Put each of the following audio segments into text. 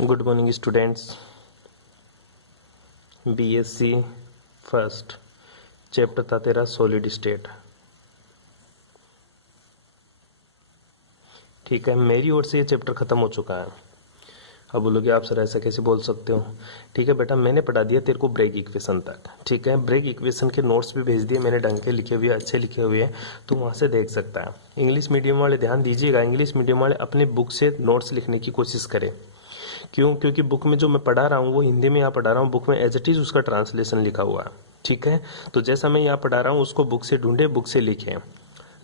Good morning students. BSc first chapter था तेरा solid state. ठीक है, मेरी ओर से ये चैप्टर खत्म हो चुका है। अब बोलोगे आप सर ऐसा कैसे बोल सकते हो। ठीक है बेटा, मैंने पढ़ा दिया तेरे को ब्रेक इक्वेशन तक। ठीक है, ब्रेक इक्वेशन के नोट्स भी भेज दिए मैंने, ढंग के लिखे हुए, अच्छे लिखे हुए हैं, तो वहाँ से देख सकता है। इंग्लिश मीडियम वाले ध्यान दीजिएगा, इंग्लिश मीडियम वाले अपने बुक से नोट्स लिखने की कोशिश करें। क्यों? क्योंकि बुक में जो मैं पढ़ा रहा हूँ वो हिंदी में यहाँ पढ़ा रहा हूँ, बुक में एज इट इज उसका ट्रांसलेशन लिखा हुआ है। ठीक है, तो जैसा मैं यहाँ पढ़ा रहा हूँ उसको बुक से ढूंढे, बुक से लिखें।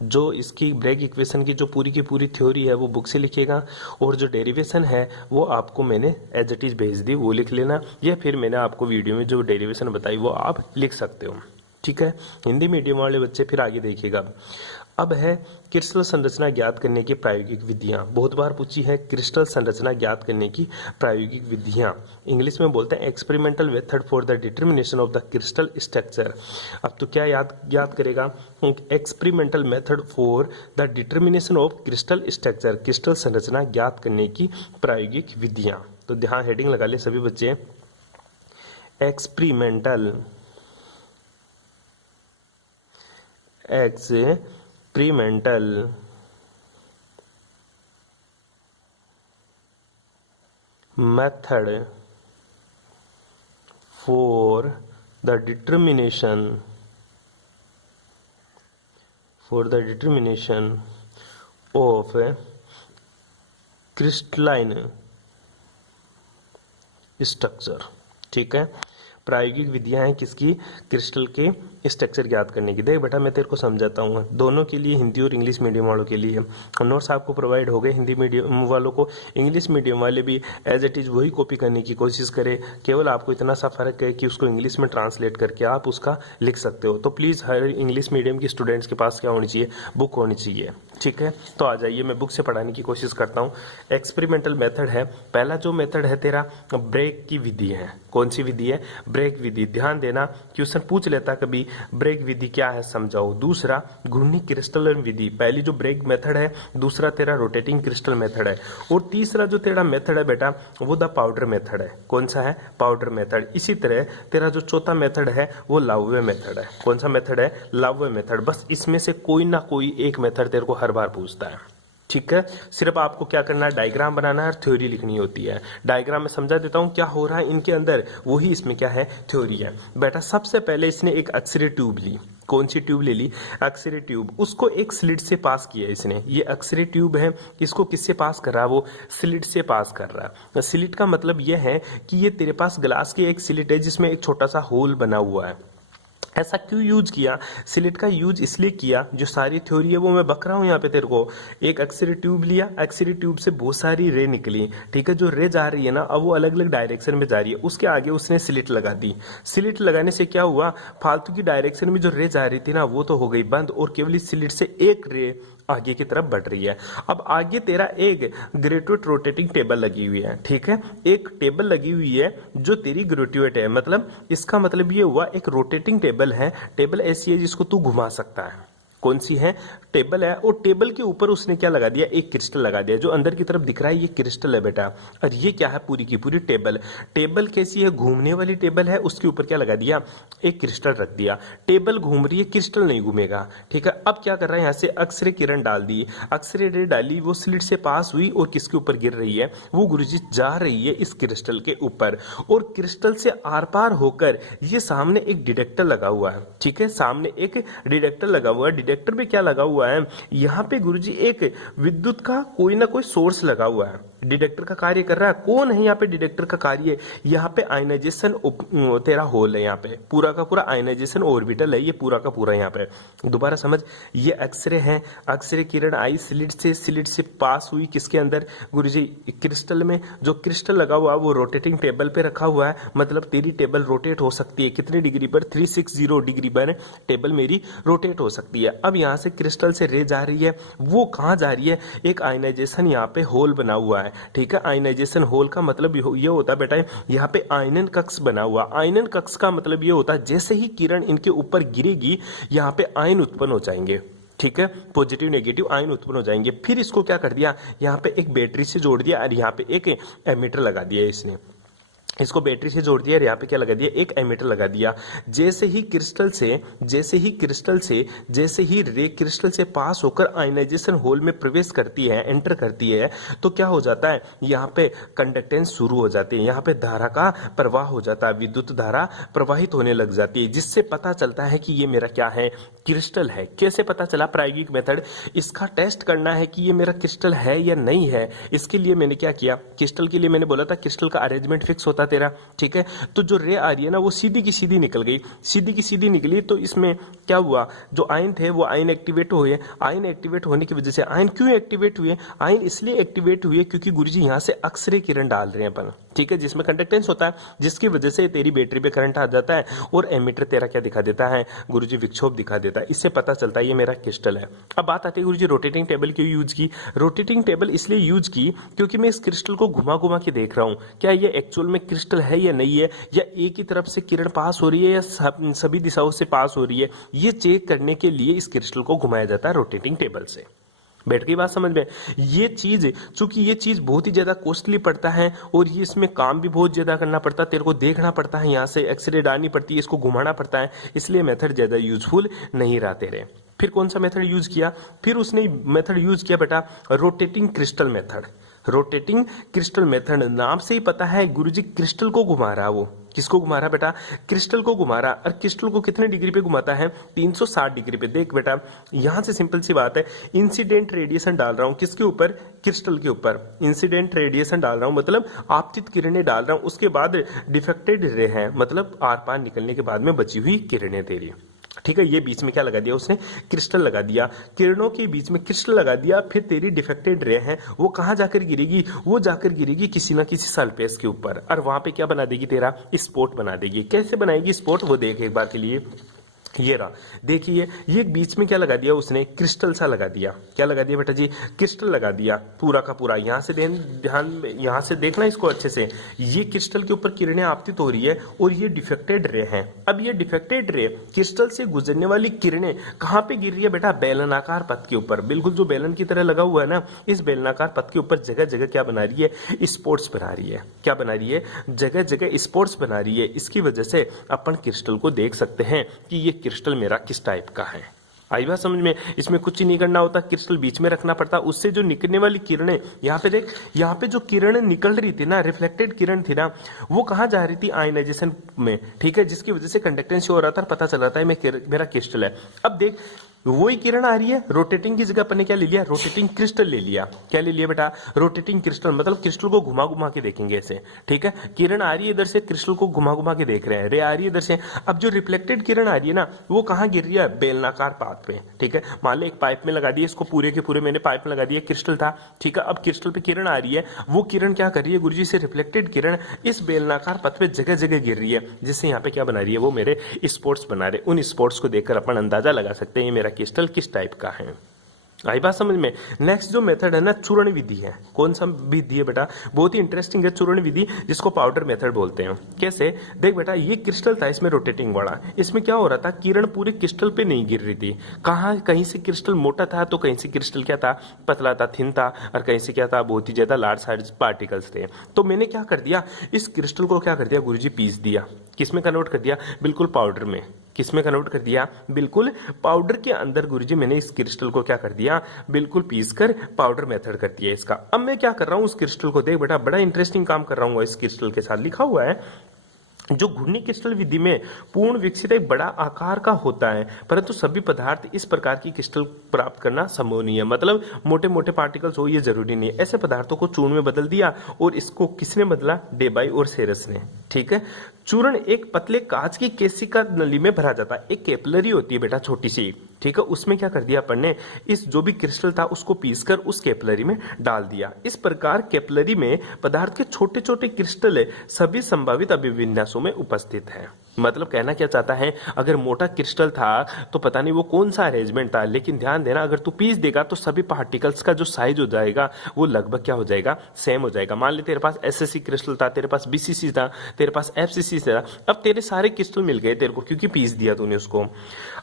जो इसकी ब्रेक इक्वेशन की जो पूरी की पूरी थ्योरी है वो बुक से लिखेगा, और जो डेरिवेशन है वो आपको मैंने एज इट इज भेज दी, वो लिख लेना, या फिर मैंने आपको वीडियो में जो डेरिवेशन बताई वो आप लिख सकते हो। ठीक है, हिंदी मीडियम वाले बच्चे फिर आगे देखिएगा। अब है क्रिस्टल संरचना ज्ञात करने की प्रायोगिक विधियां। बहुत बार पूछी है क्रिस्टल संरचना ज्ञात करने की प्रायोगिक विधियां। इंग्लिश में बोलते हैं experimental method for the determination of the crystal structure. अब तो क्या याद करेगा, experimental method for the determination of crystal structure, crystal संरचना ज्ञात करने की प्रायोगिक विधियां। तो ध्यान हेडिंग लगा ले सभी बच्चे, experimental method for the determination of crystalline structure। ठीक है, प्रायोगिक विधियां हैं किसकी? क्रिस्टल के स्ट्रक्चर ज्ञात करने की। देख बेटा मैं तेरे को समझाता हूँ, दोनों के लिए, हिंदी और इंग्लिश मीडियम वालों के लिए नोट्स आपको प्रोवाइड हो गए। हिंदी मीडियम वालों को, इंग्लिश मीडियम वाले भी एज इट इज वही कॉपी करने की कोशिश करें। केवल आपको इतना सा फर्क है कि उसको इंग्लिश में ट्रांसलेट करके आप उसका लिख सकते हो। तो प्लीज़ हर इंग्लिश मीडियम के स्टूडेंट्स के पास क्या होनी चाहिए? बुक होनी चाहिए। ठीक है, तो आ जाइए, मैं बुक से पढ़ाने की कोशिश करता हूँ। एक्सपेरिमेंटल मेथड है पहला, जो मेथड है तेरा ब्रेक की विधि है। कौन सी विधि है? ब्रेक विधि। ध्यान देना, क्वेश्चन पूछ लेता कभी, ब्रेक विधि क्या है समझाओ। दूसरा घूर्णी क्रिस्टल विधि, पहली जो ब्रेक मेथड है, दूसरा तेरा रोटेटिंग क्रिस्टल मेथड है, और तीसरा जो तेरा मेथड है बेटा वो द पाउडर मेथड है। कौन सा है? Powder method. इसी तरह तेरा जो चौथा मेथड है वो लाउवे मेथड है। कौन सा मेथड है? लाउवे मेथड। बस इसमें से कोई ना कोई एक मेथड तेरे को हर बार पूछता है। ठीक है, सिर्फ आपको क्या करना है, डायग्राम बनाना है और थ्योरी लिखनी होती है। डायग्राम में समझा देता हूं क्या हो रहा है इनके अंदर, वही इसमें क्या है, थ्योरी है। बेटा सबसे पहले इसने एक अक्सरे ट्यूब ली। कौन सी ट्यूब ले ली? अक्सरे ट्यूब। उसको एक स्लिट से पास किया इसने। ये अक्सरे ट्यूब है, इसको किससे पास कर रहा है? वो स्लिट से पास कर रहा है। स्लिट का मतलब यह है कि ये तेरे पास ग्लास की एक स्लिट है जिसमें एक छोटा सा होल बना हुआ है। ऐसा क्यों यूज किया? स्लिट का यूज इसलिए किया, जो सारी थ्योरी है वो मैं बक रहा हूं यहाँ पे तेरे को। एक अक्सरे ट्यूब लिया, अक्सरे ट्यूब से बहुत सारी रे निकली। ठीक है, जो रे जा रही है ना, अब वो अलग अलग डायरेक्शन में जा रही है। उसके आगे उसने स्लिट लगा दी। स्लिट लगाने से क्या हुआ, फालतू की डायरेक्शन में जो रे जा रही थी ना वो तो हो गई बंद, और केवल इस स्लिट से एक रे आगे की तरफ बढ़ रही है। अब आगे तेरा एक ग्रेजुएट रोटेटिंग टेबल लगी हुई है। ठीक है, एक टेबल लगी हुई है जो तेरी ग्रेजुएट है, मतलब इसका मतलब ये हुआ एक रोटेटिंग टेबल है। टेबल ऐसी है जिसको तू घुमा सकता है। कौन सी है? टेबल है, और टेबल के ऊपर उसने क्या लगा दिया? एक क्रिस्टल लगा दिया। जो अंदर की तरफ दिख रहा है ये क्रिस्टल है बेटा, और ये क्या है? पूरी की पूरी टेबल। टेबल कैसी है? घूमने वाली टेबल है, उसके ऊपर क्या लगा दिया? एक क्रिस्टल रख दिया। टेबल घूम रही है, क्रिस्टल नहीं घूमेगा। ठीक है, अब क्या कर रहा है, यहाँ से अक्सरे किरण डाल दी, अक्सरे रे डाली, वो स्लिट से पास हुई और किसके ऊपर गिर रही है? वो गुरुजी जा रही है इस क्रिस्टल के ऊपर, और क्रिस्टल से आर पार होकर ये सामने एक डिटेक्टर लगा हुआ है। ठीक है, सामने एक डिटेक्टर लगा हुआ है। डिटेक्टर पे क्या लगा हुआ है? यहाँ पे गुरुजी एक विद्युत का कोई ना कोई सोर्स लगा हुआ है। डिटेक्टर का कार्य कर रहा है। कौन है यहाँ पे डिटेक्टर का कार्य? यहाँ पे आयनाइजेशन तेरा होल है, यहाँ पे पूरा का पूरा आयनाइजेशन ऑर्बिटल है, ये पूरा का पूरा। यहाँ पे दोबारा समझ, ये अक्सरे हैं, अक्सरे किरण आई स्लिट से पास हुई किसके अंदर? गुरुजी क्रिस्टल में। जो क्रिस्टल लगा हुआ वो रोटेटिंग टेबल पे रखा हुआ है, मतलब तेरी टेबल रोटेट हो सकती है कितनी डिग्री पर? 360 डिग्री पर टेबल मेरी रोटेट हो सकती है। अब यहाँ से क्रिस्टल से रे जा रही है, वो कहाँ जा रही है? एक आयनाइजेशन यहाँ पे होल बना हुआ है। ठीक है, आयनाइजेशन होल का मतलब ये होता है बेटा, यहाँ पे आयनन कक्ष बना हुआ। आयनन कक्ष का मतलब ये होता है जैसे ही किरण इनके ऊपर गिरेगी यहाँ पे आयन उत्पन्न हो जाएंगे। ठीक है, पॉजिटिव नेगेटिव आयन उत्पन्न हो जाएंगे। फिर इसको क्या कर दिया, यहाँ पे एक बैटरी से जोड़ दिया और यहाँ पे एक एमीटर लगा दिया इसने, इसको बैटरी से जोड़ दिया और यहाँ पे क्या लगा दिया, एक एमीटर लगा दिया। जैसे ही रे क्रिस्टल से पास होकर आयनाइजेशन होल में प्रवेश करती है, एंटर करती है, तो क्या हो जाता है, यहाँ पे कंडक्टेंस शुरू हो जाती है, यहाँ पे धारा का प्रवाह हो जाता है, विद्युत धारा प्रवाहित होने लग जाती है, जिससे पता चलता है कि ये मेरा क्या है, क्रिस्टल है। कैसे पता चला, प्रायोगिक मेथड, इसका टेस्ट करना है कि ये मेरा क्रिस्टल है या नहीं है। इसके लिए मैंने क्या किया, क्रिस्टल के लिए मैंने बोला था क्रिस्टल का अरेंजमेंट फिक्स होता तेरा, ठीक है। तो जो रे आ रही है ना वो सीधी की सीधी निकल गई, सीधी की सीधी निकली, तो इसमें क्या हुआ, जो आयन थे वो आयन एक्टिवेट हुए। आयन एक्टिवेट होने की वजह से, आयन क्यों एक्टिवेट हुए, आयन इसलिए एक्टिवेट हुए क्योंकि गुरुजी यहाँ से अक्सरे किरण डाल रहे हैं अपन, ठीक है, जिसमें कंडक्टेंस होता है, जिसकी वजह से तेरी बैटरी पे करंट आ जाता है और एमीटर तेरा क्या दिखा देता है, गुरुजी विक्षोभ दिखा देता है। इससे पता चलता है ये मेरा क्रिस्टल है। अब बात आती है गुरुजी रोटेटिंग टेबल क्यों यूज की। रोटेटिंग टेबल इसलिए यूज की क्योंकि मैं इस क्रिस्टल को घुमा घुमा के देख रहा हूं, क्या ये एक्चुअल में क्रिस्टल है या नहीं है, या एक ही तरफ से किरण पास हो रही है या सभी दिशाओं से पास हो रही है। ये चेक करने के लिए इस क्रिस्टल को घुमाया जाता है रोटेटिंग टेबल से। बैठ गई बात समझ में। ये चीज, चूंकि ये चीज बहुत ही ज्यादा कॉस्टली पड़ता है और ये इसमें काम भी बहुत ज्यादा करना पड़ता है, तेरे को देखना पड़ता है, यहाँ से एक्सरे डालनी पड़ती है, इसको घुमाना पड़ता है, इसलिए मेथड ज्यादा यूजफुल नहीं रहा तेरे। फिर कौन सा मेथड यूज किया, फिर उसने मेथड यूज किया बेटा rotating crystal method. Rotating crystal method नाम से ही पता है गुरुजी क्रिस्टल को घुमा रहा, वो किसको घुमा रहा बेटा, क्रिस्टल को घुमा रहा। और क्रिस्टल को कितने डिग्री पे घुमाता है, 360 डिग्री पे। देख बेटा यहां से सिंपल सी बात है, इंसिडेंट रेडिएशन डाल रहा हूं किसके ऊपर, क्रिस्टल के ऊपर। इंसिडेंट रेडिएशन डाल रहा हूं मतलब आपतित किरणें डाल रहा हूं, उसके बाद डिफेक्टेड रे है मतलब आर पार निकलने के बाद में बची हुई किरणें तेरी, ठीक है। ये बीच में क्या लगा दिया उसने, क्रिस्टल लगा दिया, किरणों के बीच में क्रिस्टल लगा दिया। फिर तेरी डिफेक्टेड रे है वो कहां जाकर गिरेगी, वो जाकर गिरेगी किसी ना किसी सरफेस के ऊपर, और वहां पे क्या बना देगी, तेरा स्पॉट बना देगी। कैसे बनाएगी स्पॉट, वो देख एक बार के लिए। ये रहा, देखिए ये बीच में क्या लगा दिया उसने, क्रिस्टल सा लगा दिया। क्या लगा दिया बेटा जी, क्रिस्टल लगा दिया पूरा का पूरा। यहाँ से ध्यान, यहाँ से देखना इसको अच्छे से। ये क्रिस्टल के ऊपर किरणें आपतित हो रही है और ये डिफेक्टेड रे हैं। अब ये डिफेक्टेड रे, क्रिस्टल से गुजरने वाली किरणें कहाँ पे गिर रही है बेटा, बेलनाकार पथ के ऊपर, बिल्कुल जो बेलन की तरह लगा हुआ है ना, इस बेलनाकार पथ के ऊपर जगह जगह क्या बना रही है, स्पॉट्स बना रही है। क्या बना रही है, जगह जगह स्पॉट्स बना रही है। इसकी वजह से अपन क्रिस्टल को देख सकते हैं कि ये क्रिस्टल मेरा किस टाइप का है। आई बात समझ में। इसमें कुछ ही नहीं करना होता, क्रिस्टल बीच में रखना पड़ता, उससे जो निकलने वाली किरणें, यहाँ पे देख, यहाँ पे जो किरणें निकल रही थी ना, रिफ्लेक्टेड किरण थी ना, वो कहाँ जा रही थी, आयनाइजेशन में, ठीक है, जिसकी वजह से कंडक्टेंस हो रहा था, पता चल रहा था मेरा क्रिस्टल है। अब देख वही किरण आ रही है, रोटेटिंग की जगह अपन ने क्या ले लिया, रोटेटिंग क्रिस्टल ले लिया। क्या ले लिया बेटा, रोटेटिंग क्रिस्टल, मतलब क्रिस्टल को घुमा घुमा के देखेंगे ऐसे, ठीक है। किरण आ रही है इधर से, क्रिस्टल को घुमा घुमा के देख रहे हैं, रे आ रही है इधर से। अब जो रिफ्लेक्टेड किरण आ रही है ना, वो कहाँ गिर रही है, बेलनाकार पाथ पे, ठीक है। मान लो एक पाइप में लगा दिया, इसको पूरे के पूरे मैंने पाइप में लगा दिया, क्रिस्टल था, ठीक है। अब क्रिस्टल पे किरण आ रही है, वो किरण क्या कर रही है गुरुजी, से रिफ्लेक्टेड किरण इस बेलनाकार पथ पे जगह जगह गिर रही है, जिससे यहाँ पे क्या बना रही है, वो मेरे स्पॉट्स बना रहे। उन स्पॉट्स को देखकर अपन अंदाजा लगा सकते हैं ये मेरा क्रिस्टल किस टाइप का है। आई बात समझ में। नेक्स्ट जो मेथड है ना, चूर्ण विधि है। कौन सा विधि है बेटा, बहुत ही इंटरेस्टिंग है चूर्ण विधि, जिसको पाउडर मेथड बोलते हैं। कैसे, देख बेटा ये क्रिस्टल था, इसमें रोटेटिंग वाला, इसमें क्या हो रहा था, किरण पूरे क्रिस्टल पे नहीं गिर रही थी। कहाँ, कहीं से क्रिस्टल मोटा था तो कहीं से क्रिस्टल क्या था, पतला था, थिन था, और कहीं से क्या था, बहुत ही ज्यादा लार्ज साइज पार्टिकल्स थे। तो मैंने क्या कर दिया, इस क्रिस्टल को क्या कर दिया गुरुजी, पीस दिया। किसमें कन्वर्ट कर दिया, बिल्कुल पाउडर में। किसमें कन्वर्ट कर दिया, बिल्कुल पाउडर के अंदर गुरुजी मैंने इस क्रिस्टल को क्या कर दिया, बिल्कुल पीस कर पाउडर मेथड कर दिया इसका। अब मैं क्या कर रहा हूं, उस क्रिस्टल को देख बेटा, बड़ा इंटरेस्टिंग काम कर रहा हूं। इस क्रिस्टल के साथ लिखा हुआ है, जो घूर्णी क्रिस्टल विधि में पूर्ण विकसित एक बड़ा आकार का होता है, परंतु सभी पदार्थ इस प्रकार की क्रिस्टल प्राप्त करना संभव नहीं है। मतलब मोटे मोटे पार्टिकल्स हो ये जरूरी नहीं है। ऐसे पदार्थों को चूर्ण में बदल दिया, और इसको किसने बदला, डेबाई और सेरस ने, ठीक है। चूर्ण एक पतले कांच की केसिका नली में भरा जाता है, एक कैपिलरी होती है बेटा छोटी सी, ठीक है। उसमें क्या कर दिया अपन ने, इस जो भी क्रिस्टल था उसको पीसकर उस कैपिलरी में डाल दिया। इस प्रकार कैपिलरी में पदार्थ के छोटे छोटे क्रिस्टल सभी संभावित अभिविन्यासों में उपस्थित है। मतलब कहना क्या चाहता है, अगर मोटा क्रिस्टल था तो पता नहीं वो कौन सा अरेंजमेंट था, लेकिन ध्यान देना अगर तू पीस देगा तो सभी पार्टिकल्स का जो साइज हो जाएगा वो लगभग क्या हो जाएगा, सेम हो जाएगा। मान ले तेरे पास एसएससी क्रिस्टल था, तेरे पास बीसीसी था, तेरे पास एफसीसी था, अब तेरे सारे क्रिस्टल मिल गए तेरे को क्योंकि पीस दिया तूने उसको।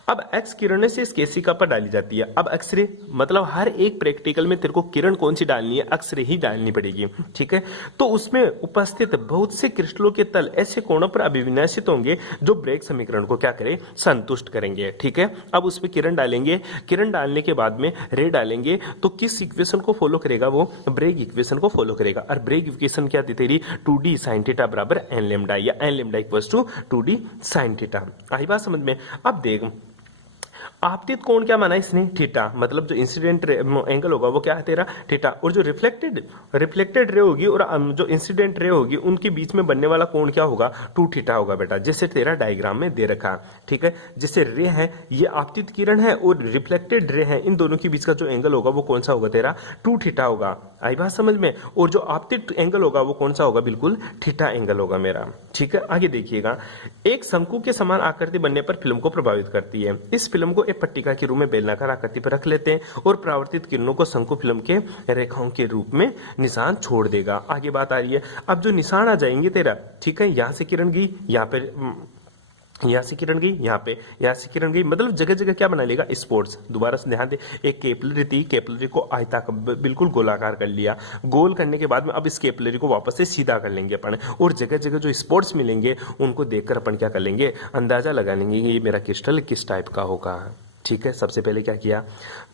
अब एक्स किरणें से इस केशिका पर डाली जाती है। अब एक्सरे मतलब हर एक प्रैक्टिकल में तेरे को किरण कौन सी डालनी है, एक्सरे ही डालनी पड़ेगी, ठीक है। तो उसमें उपस्थित बहुत से क्रिस्टलों के तल ऐसे कोणों पर अभिविन्यासित होंगे जो ब्रेग समीकरण को क्या करें, संतुष्ट करेंगे, ठीक है। अब उसमें किरण डालेंगे, किरण डालने के बाद में रे डालेंगे तो किस इक्वेशन को फॉलो करेगा, वो ब्रेग इक्वेशन को फॉलो करेगा। और ब्रेग इक्वेशन क्या थी तेरी, 2d sin थीटा बराबर n लैम्डा या n lambda equals to 2d sin theta. आई बात समझ में। अब देख आपतित कोण क्या माना इसने, थीटा, मतलब जो इंसिडेंट एंगल होगा वो क्या है तेरा, थीटा। और जो रिफ्लेक्टेड रे होगी और जो इंसिडेंट रे होगी उनके बीच में बनने वाला कोण क्या होगा, 2 थीटा होगा बेटा, जैसे तेरा डायग्राम में दे रखा, ठीक है। जैसे रे है ये आपतित किरण है और रिफ्लेक्टेड रे है, इन दोनों के बीच का जो एंगल होगा वो कौन सा होगा तेरा, 2 थीटा होगा। आई बात समझ में। और जो आपतित एंगल होगा वो कौन सा होगा, बिल्कुल थीटा एंगल होगा मेरा, ठीक है। आगे देखिएगा, एक शंकु के समान आकृति बनने पर फिल्म को प्रभावित करती है। इस फिल्म को एक पट्टिका के रूप में बेलनाकार आकृति पर रख लेते हैं और परावर्तित किरणों को शंकु फिल्म के रेखाओं के रूप में निशान छोड़ देगा। आगे बात आ रही है, अब जो निशान आ जाएंगे तेरा, ठीक है, यहां से किरण गई, यहाँ पे यहां से किरण गई, यहाँ से किरण गई, मतलब जगह जगह क्या बना लेगा, स्पोर्ट्स। दोबारा से ध्यान दे, एक कैपिलरी थी, कैपिलरी को आयताकार बिल्कुल गोलाकार कर लिया, गोल करने के बाद में अब इस कैपिलरी को वापस से सीधा कर लेंगे अपन, और जगह जगह जो स्पोर्ट्स मिलेंगे उनको देखकर अपन क्या कर लेंगे, अंदाजा लगा लेंगे ये मेरा क्रिस्टल किस टाइप का होगा, ठीक है। सबसे पहले क्या किया,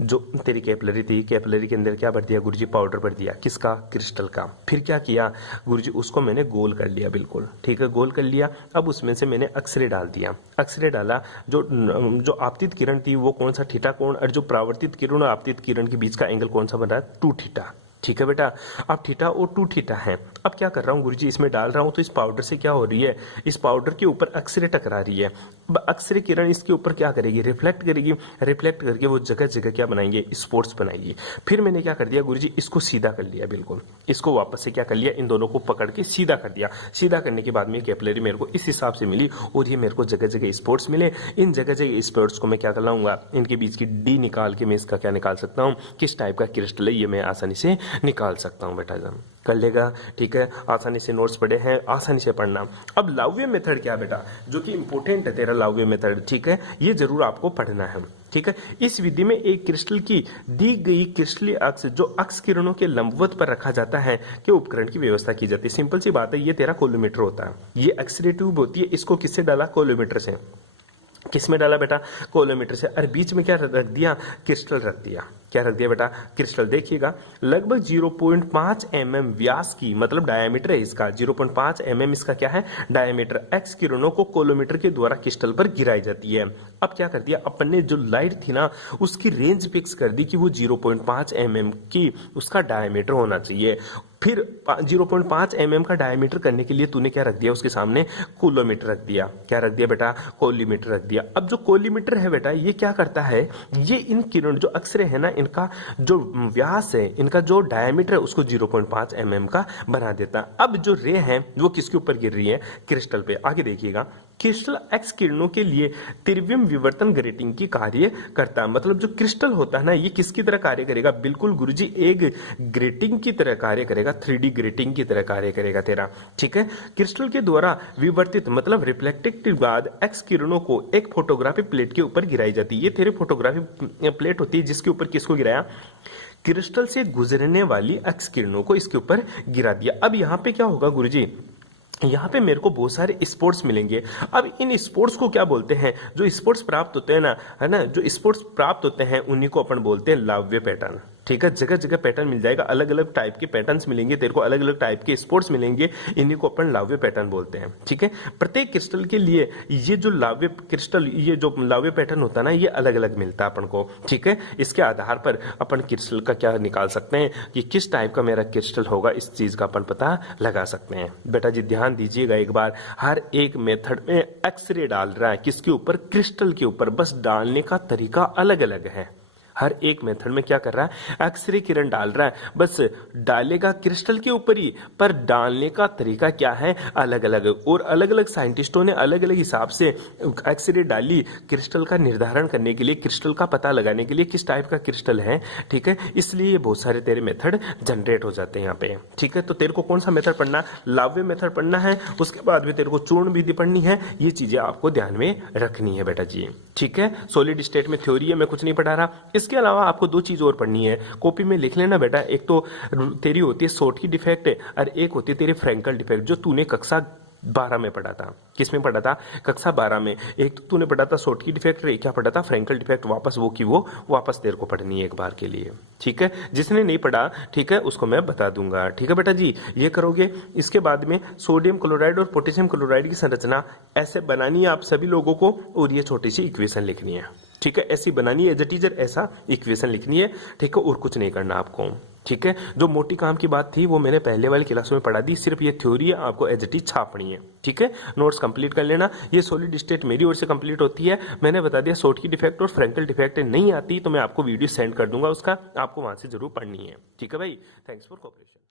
जो तेरी कैपिलरी थी, कैपिलरी के अंदर क्या भर दिया गुरुजी, पाउडर भर दिया, किसका, क्रिस्टल का। फिर क्या किया गुरुजी, उसको मैंने गोल कर लिया, बिल्कुल ठीक है, गोल कर लिया। अब उसमें से मैंने अक्सरे डाल दिया, अक्सरे डाला, जो आपतित किरण थी वो कौन सा, थीटा कोण, और जो परावर्तित किरण और आपतित किरण के बीच का एंगल कौन सा बन रहा है, 2 थीटा, ठीक है बेटा। अब थीटा और 2 थीटा है। अब क्या कर रहा हूँ गुरुजी, इसमें डाल रहा हूँ तो इस पाउडर से क्या हो रही है, इस पाउडर के ऊपर अक्सरे टकरा रही है। अब अक्सरे किरण इसके ऊपर क्या करेगी, रिफ्लेक्ट करेगी, रिफ्लेक्ट करके वो जगह जगह क्या बनाएंगे, स्पॉट्स बनाएगी। फिर मैंने क्या कर दिया गुरुजी, इसको सीधा कर लिया, बिल्कुल इसको वापस से क्या कर लिया, इन दोनों को पकड़ के सीधा कर दिया। सीधा करने के बाद में कैपिलरी मेरे को इस हिसाब से मिली और ये मेरे को जगह जगह स्पॉट्स मिले। इन जगह जगह स्पॉट्स को मैं क्या कर लाऊंगा, इनके बीच की डी निकाल के मैं इसका क्या निकाल सकता हूँ, किस टाइप का क्रिस्टल है, ये मैं आसानी से निकाल सकता हूं बेटा, जम कर लेगा, ठीक है। आसानी से नोट्स पढ़े हैं, आसानी से पढ़ना। अब लाव्य मेथड क्या बेटा, जो कि इंपॉर्टेंट है तेरा लाव्य मेथड, ठीक है, ये जरूर आपको पढ़ना है, ठीक है। इस विधि में एक क्रिस्टल की दी गई क्रिस्टलीय अक्ष जो अक्ष किरणों के लंबवत पर रखा जाता है के उपकरण की व्यवस्था की जाती है। सिंपल सी बात है, ये तेरा कोलोमीटर होता है, ये एक्सरे ट्यूब होती है, इसको किससे डाला, कोलोमीटर से। किस में डाला बेटा, कोलोमीटर से, और बीच में क्या रख दिया, क्रिस्टल रख दिया। क्या रख दिया बेटा, क्रिस्टल। देखिएगा लगभग 0.5 mm व्यास की, मतलब डायमीटर है इसका, 0.5 mm इसका क्या है, डायमीटर, एक्स किरणों को कोलोमीटर के द्वारा क्रिस्टल पर गिराई जाती है। अब क्या कर दिया अपन ने, जो लाइट थी ना उसकी रेंज फिक्स कर दी कि वो 0.5 mm की उसका डायमीटर होना चाहिए। फिर 0.5 mm का डायमीटर करने के लिए तूने क्या रख दिया उसके सामने, कोलोमीटर रख दिया। क्या रख दिया बेटा, कोलीमीटर रख दिया। अब जो कोलीमीटर है बेटा ये क्या करता है, ये इन किरण जो अक्सरे है ना इनका जो व्यास है, इनका जो डायमीटर है उसको 0.5 mm का बना देता। अब जो रे है वो किसके ऊपर गिर रही है, क्रिस्टल पे। आगे देखिएगा, क्रिस्टल एक्स किरणों के लिए त्रिविम विवर्तन ग्रेटिंग की कार्य करता है। मतलब जो क्रिस्टल होता है ना ये किसकी तरह कार्य करेगा, बिल्कुल गुरुजी एक ग्रेटिंग की तरह कार्य करेगा, 3D ग्रेटिंग की तरह कार्य करेगा तेरा, ठीक है। क्रिस्टल के द्वारा विवर्तित मतलब रिफ्लेक्टेड के बाद एक्स किरणों को एक फोटोग्राफी प्लेट के ऊपर गिराई जाती है। ये तेरे फोटोग्राफी प्लेट होती है जिसके ऊपर किसको गिराया, क्रिस्टल से गुजरने वाली एक्स किरणों को इसके ऊपर गिरा दिया। अब यहाँ पे क्या होगा गुरुजी, यहाँ पे मेरे को बहुत सारे स्पोर्ट्स मिलेंगे। अब इन स्पोर्ट्स को क्या बोलते हैं, जो स्पोर्ट्स प्राप्त होते हैं ना, है ना, जो स्पोर्ट्स प्राप्त होते हैं उन्हीं को अपन बोलते हैं लाव्य पैटर्न, ठीक है। जगह जगह पैटर्न मिल जाएगा, अलग अलग टाइप के पैटर्न्स मिलेंगे तेरे को, अलग अलग टाइप के स्पोर्ट्स मिलेंगे, इन्हीं को अपन लाव्य पैटर्न बोलते हैं, ठीक है। प्रत्येक क्रिस्टल के लिए ये जो लाव्य क्रिस्टल, ये जो लाव्य पैटर्न होता है ना ये अलग अलग मिलता है अपन को, ठीक है। इसके आधार पर अपन क्रिस्टल का क्या निकाल सकते हैं कि किस टाइप का मेरा क्रिस्टल होगा, इस चीज का अपन पता लगा सकते हैं। बेटा जी ध्यान दीजिएगा एक बार, हर एक मेथड में एक्सरे डाल रहा है किसके ऊपर, क्रिस्टल के ऊपर, बस डालने का तरीका अलग अलग है। हर एक मेथड में क्या कर रहा है, एक्सरे किरण डाल रहा है, बस डालेगा क्रिस्टल के ऊपर ही, पर डालने का तरीका क्या है, अलग अलग, और अलग अलग साइंटिस्टों ने अलग अलग हिसाब से एक्सरे डाली क्रिस्टल का निर्धारण करने के लिए, क्रिस्टल का पता लगाने के लिए किस टाइप का क्रिस्टल है, ठीक है। इसलिए बहुत सारे तेरे मेथड जनरेट हो जाते हैं यहाँ पे, ठीक है। तो तेरे को कौन सा मेथड पढ़ना, लावे मेथड पढ़ना है, उसके बाद में तेरे को चूर्ण विधि पढ़नी है, ये चीजें आपको ध्यान में रखनी है बेटा जी, ठीक है। सॉलिड स्टेट में थ्योरी है, मैं कुछ नहीं पढ़ा रहा। इसके अलावा आपको दो चीज और पढ़नी है, कॉपी में लिख लेना बेटा। एक तो तेरी होती है शॉर्टकी डिफेक्ट और एक होती है तेरी फ्रैंकल डिफेक्ट, जो तूने कक्षा 12 में पढ़ा था। किस में पढ़ा था, कक्षा 12 में। एक तो तूने पढ़ा था शॉर्टकी डिफेक्ट, एक क्या पढ़ा था, फ्रैंकल डिफेक्ट। वापस वो की वो वापस तेरे को पढ़नी है एक बार के लिए, ठीक है। जिसने नहीं पढ़ा, ठीक है, उसको मैं बता दूंगा, ठीक है बेटा जी। ये करोगे। इसके बाद में सोडियम क्लोराइड और पोटेशियम क्लोराइड की संरचना ऐसे बनानी है आप सभी लोगों को, और ये छोटी सी इक्वेशन लिखनी है, ठीक है। ऐसी बनानी है एज ए टीचर, ऐसा इक्वेशन लिखनी है, ठीक है, और कुछ नहीं करना आपको, ठीक है। जो मोटी काम की बात थी वो मैंने पहले वाली क्लास में पढ़ा दी, सिर्फ ये थ्योरी है, आपको एज इट इज छापनी है, ठीक है। नोट्स कंप्लीट कर लेना। ये सॉलिड स्टेट मेरी ओर से कंप्लीट होती है, मैंने बता दिया। शॉर्टकी डिफेक्ट और फ्रैंकल डिफेक्ट नहीं आती तो मैं आपको वीडियो सेंड कर दूंगा, उसका आपको वहां से जरूर पढ़नी है, ठीक है भाई। Thanks for cooperation.